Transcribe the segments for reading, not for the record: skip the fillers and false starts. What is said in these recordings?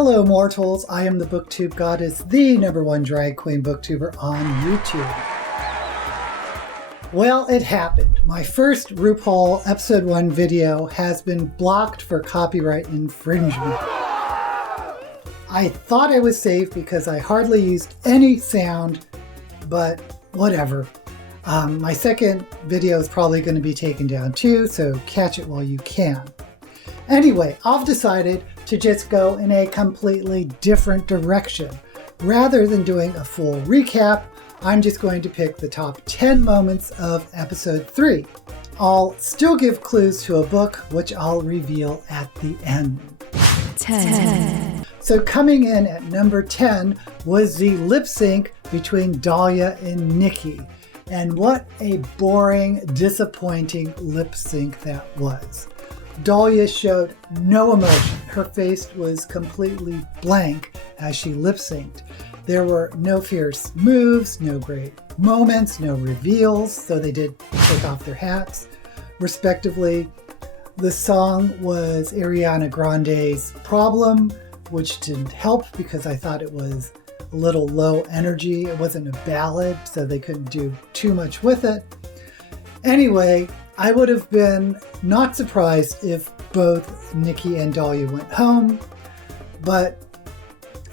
Hello mortals, I am the BookTube Goddess, the #1 drag queen booktuber on YouTube. Well, it happened. My first Rupaul episode 1 video has been blocked for copyright infringement. I thought I was safe because I hardly used any sound, but whatever. My second video is probably going to be taken down too, so catch it while you can. Anyway, I've decided to just go in a completely different direction. Rather than doing a full recap, I'm just going to pick the top 10 moments of episode 3. I'll still give clues to a book, which I'll reveal at the end. 10. So coming in at number 10 was the lip sync between Dahlia and Nikki. And what a boring, disappointing lip sync that was. Dahlia showed no emotion. Her face was completely blank as she lip synced. There were no fierce moves, no great moments, no reveals, though they did take off their hats, respectively. The song was Ariana Grande's Problem, which didn't help because I thought it was a little low energy. It wasn't a ballad, so they couldn't do too much with it. Anyway, I would have been not surprised if both Nikki and Dahlia went home, but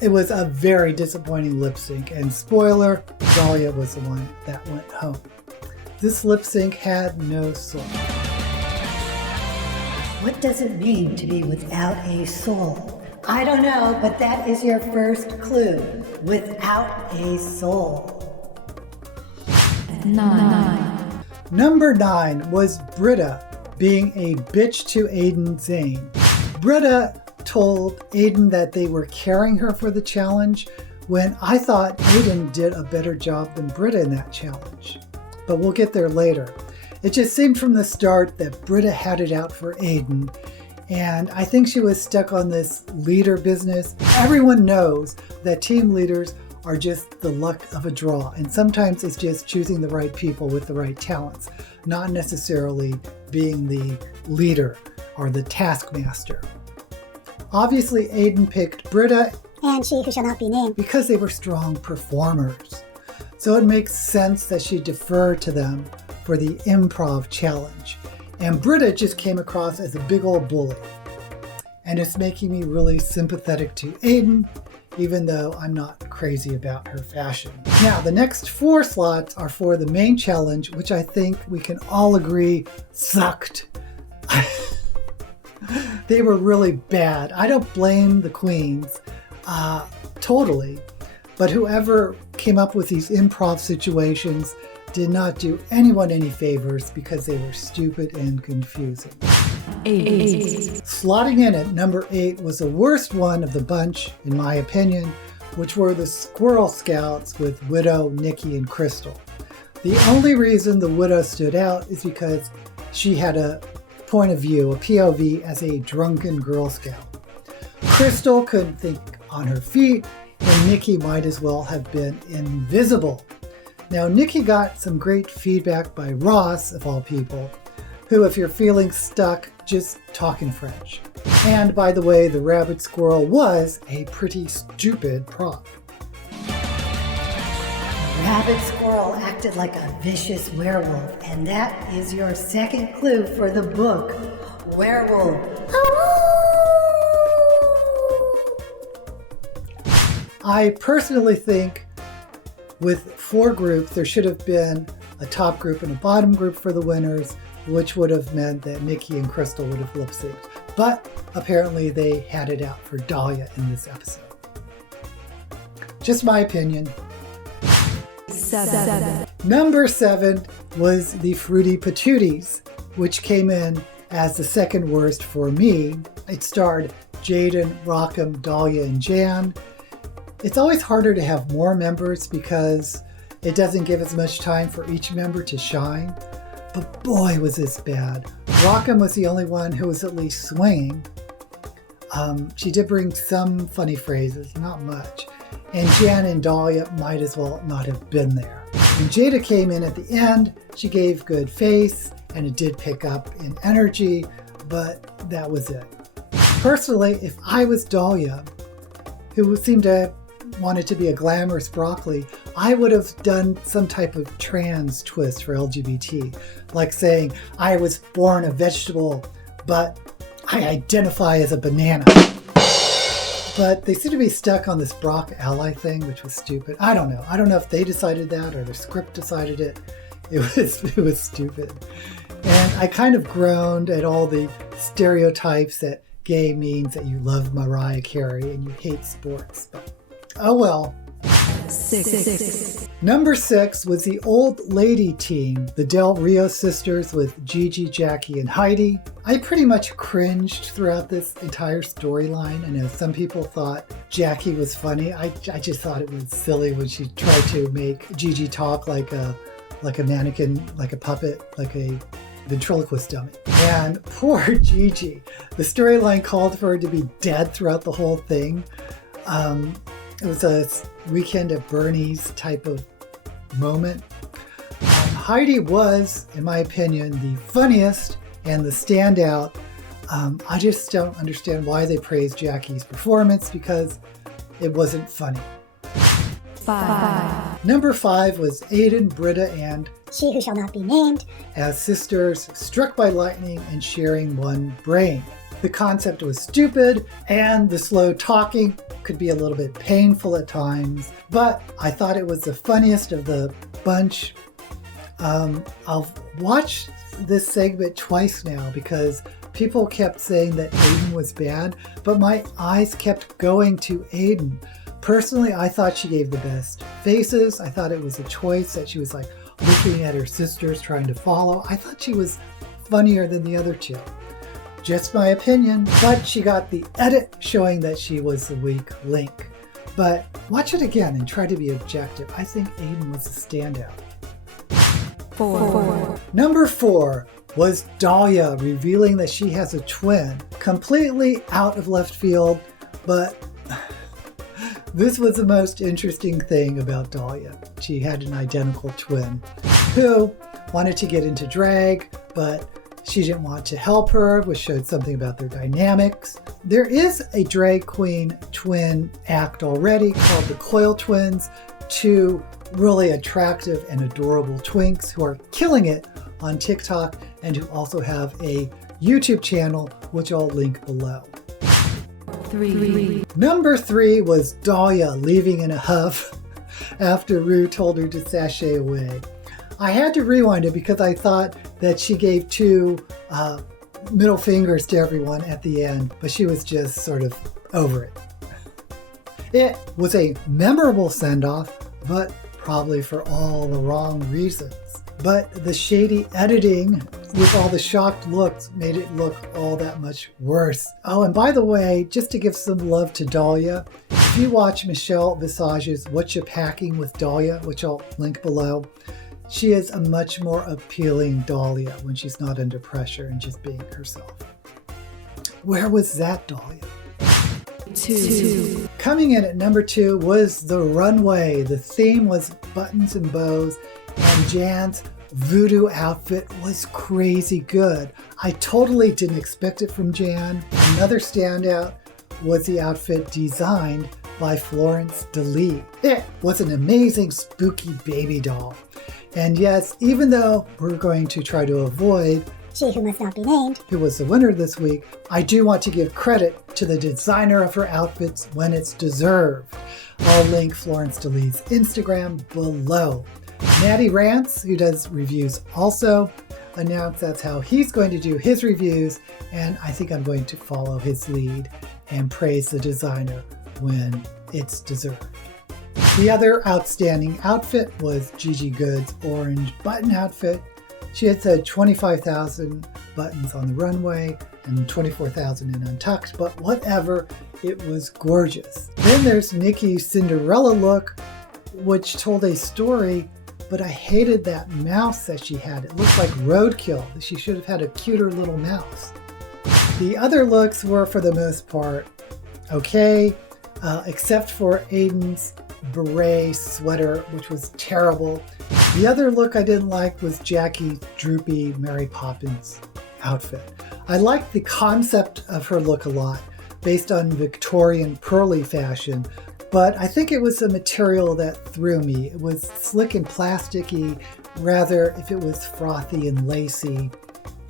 it was a very disappointing lip sync, and spoiler, Dahlia was the one that went home. This lip sync had no soul. What does it mean to be without a soul? I don't know, but that is your first clue. Without a soul. 9. Number 9 was Britta being a bitch to Aiden Zane. Britta told Aiden that they were carrying her for the challenge when I thought Aiden did a better job than Britta in that challenge. But we'll get there later. It just seemed from the start that Britta had it out for Aiden, and I think she was stuck on this leader business. Everyone knows that team leaders are just the luck of a draw, and sometimes it's just choosing the right people with the right talents, not necessarily being the leader or the taskmaster. Obviously, Aiden picked Britta and she who shall not be named because they were strong performers. So it makes sense that she deferred to them for the improv challenge. And Britta just came across as a big old bully. And it's making me really sympathetic to Aiden, even though I'm not crazy about her fashion. Now, the next 4 slots are for the main challenge, which I think we can all agree sucked. They were really bad. I don't blame the queens, totally, but whoever came up with these improv situations did not do anyone any favors because they were stupid and confusing. 8. Slotting in at number 8 was the worst one of the bunch, in my opinion, which were the Squirrel Scouts with Widow, Nikki, and Crystal. The only reason the Widow stood out is because she had a point of view, a POV, as a drunken Girl Scout. Crystal couldn't think on her feet, and Nikki might as well have been invisible. Now, Nikki got some great feedback by Ross, of all people, who, if you're feeling stuck, just talk in French. And by the way, the rabbit squirrel was a pretty stupid prop. The rabbit squirrel acted like a vicious werewolf, and that is your second clue for the book, Werewolf. I personally think with 4 groups, there should have been a top group and a bottom group for the winners, which would have meant that Nikki and Crystal would have lip synced. But apparently they had it out for Dahlia in this episode. Just my opinion. 7. Number 7 was the Fruity Patooties, which came in as the second worst for me. It starred Jaden, Raucus, Dahlia, and Jan. It's always harder to have more members because it doesn't give as much time for each member to shine. But boy, was this bad. Raucus was the only one who was at least swinging. She did bring some funny phrases, not much. And Jan and Dahlia might as well not have been there. When Jada came in at the end, she gave good face, and it did pick up in energy, but that was it. Personally, if I was Dahlia, who seemed to wanted to be a glamorous broccoli, I would have done some type of trans twist for LGBT, like saying, I was born a vegetable, but I identify as a banana. But they seem to be stuck on this Brock ally thing, which was stupid. I don't know. I don't know if they decided that or the script decided it. It was stupid. And I kind of groaned at all the stereotypes that gay means that you love Mariah Carey and you hate sports. But oh well. 6. Number 6 was the old lady team, the Del Rio sisters with Gigi, Jackie, and Heidi. I pretty much cringed throughout this entire storyline. I know some people thought Jackie was funny. I just thought it was silly when she tried to make Gigi talk like a mannequin, like a puppet, like a ventriloquist dummy. And poor Gigi. The storyline called for her to be dead throughout the whole thing. It was a Weekend at Bernie's type of moment. Heidi was, in my opinion, the funniest and the standout. I just don't understand why they praised Jackie's performance, because it wasn't funny. 5. Number 5 was Aiden, Britta, and She who shall not be named. as sisters struck by lightning and sharing one brain. The concept was stupid, and the slow talking could be a little bit painful at times, but I thought it was the funniest of the bunch. I'll watch this segment twice now because people kept saying that Aiden was bad, but my eyes kept going to Aiden. Personally, I thought she gave the best faces. I thought it was a choice that she was like looking at her sisters trying to follow. I thought she was funnier than the other two. Just my opinion, but she got the edit showing that she was the weak link. But watch it again and try to be objective. I think Aiden was the standout. 4. Number 4 was Dahlia revealing that she has a twin. Completely out of left field, but this was the most interesting thing about Dahlia. She had an identical twin who wanted to get into drag, but she didn't want to help her, which showed something about their dynamics. There is a drag queen twin act already called the Coil Twins, two really attractive and adorable twinks who are killing it on TikTok and who also have a YouTube channel, which I'll link below. 3. Number 3 was Dahlia leaving in a huff after Rue told her to sashay away. I had to rewind it because I thought that she gave 2 middle fingers to everyone at the end, but she was just sort of over it. It was a memorable send-off, but probably for all the wrong reasons. But the shady editing with all the shocked looks made it look all that much worse. Oh, and by the way, just to give some love to Dahlia, if you watch Michelle Visage's What You Packing with Dahlia, which I'll link below, she is a much more appealing Dahlia when she's not under pressure and just being herself. Where was that Dahlia? 2. Coming in at number 2 was The Runway. The theme was buttons and bows, and Jan's voodoo outfit was crazy good. I totally didn't expect it from Jan. Another standout was the outfit designed by Florence DeLee. It was an amazing spooky baby doll. And yes, even though we're going to try to avoid She who must not be named. who was the winner this week, I do want to give credit to the designer of her outfits when it's deserved. I'll link Florence DeLee's Instagram below. Maddie Rants, who does reviews, also announced that's how he's going to do his reviews, and I think I'm going to follow his lead and praise the designer when it's deserved. The other outstanding outfit was Gigi Good's orange button outfit. She had said 25,000 buttons on the runway and 24,000 in Untucked, but whatever, it was gorgeous. Then there's Nikki's Cinderella look, which told a story, but I hated that mouse that she had. It looked like roadkill. She should have had a cuter little mouse. The other looks were, for the most part, okay, except for Aiden's beret sweater, which was terrible. The other look I didn't like was Jackie's droopy Mary Poppins outfit. I liked the concept of her look a lot, based on Victorian pearly fashion, but I think it was the material that threw me. It was slick and plasticky, rather if it was frothy and lacy,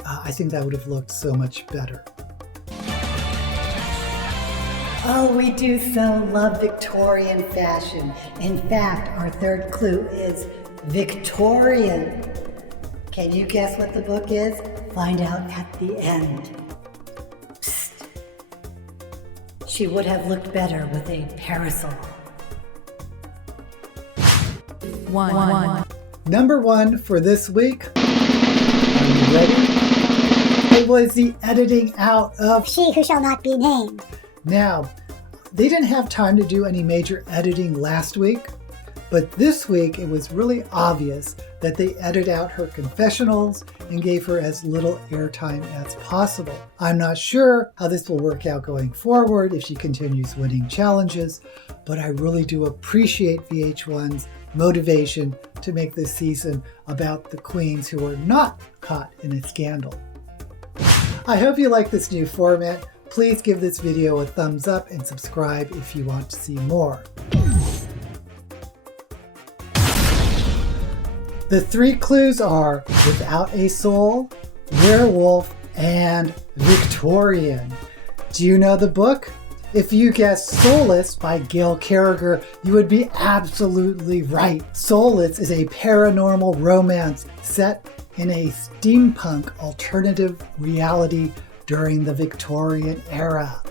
I think that would have looked so much better. Oh, we do so love Victorian fashion. In fact, our third clue is Victorian. Can you guess what the book is? Find out at the end. Psst. She would have looked better with a parasol. 1. Number 1 for this week. Are you ready? It was the editing out of She who shall not be named. Now, they didn't have time to do any major editing last week, but this week it was really obvious that they edited out her confessionals and gave her as little airtime as possible. I'm not sure how this will work out going forward if she continues winning challenges, but I really do appreciate VH1's motivation to make this season about the queens who were not caught in a scandal. I hope you like this new format. Please give this video a thumbs up and subscribe if you want to see more. The 3 clues are Without a Soul, Werewolf, and Victorian. Do you know the book? If you guessed Soulless by GAIL CARRIGER, you would be absolutely right. Soulless is a paranormal romance set in a steampunk alternative reality during the Victorian era.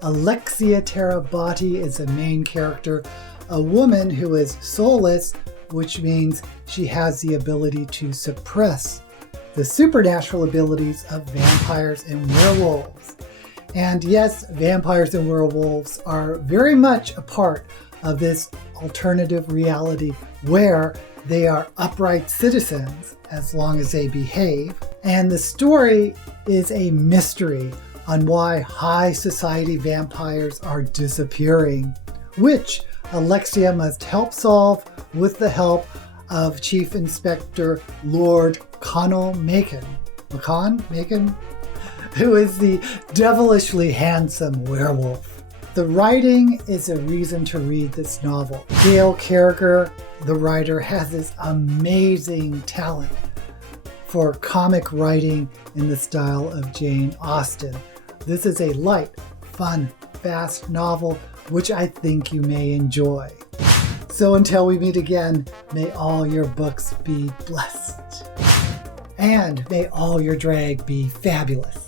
Alexia Terabati is the main character, a woman who is soulless, which means she has the ability to suppress the supernatural abilities of vampires and werewolves. And yes, vampires and werewolves are very much a part of this alternative reality where they are upright citizens as long as they behave. And the story is a mystery on why high society vampires are disappearing, which Alexia must help solve with the help of Chief Inspector Lord Connell Macon, who is the devilishly handsome werewolf. The writing is a reason to read this novel. GAIL CARRIGER, the writer, has this amazing talent for comic writing in the style of Jane Austen. This is a light, fun, fast novel, which I think you may enjoy. So until we meet again, may all your books be blessed. And may all your drag be fabulous.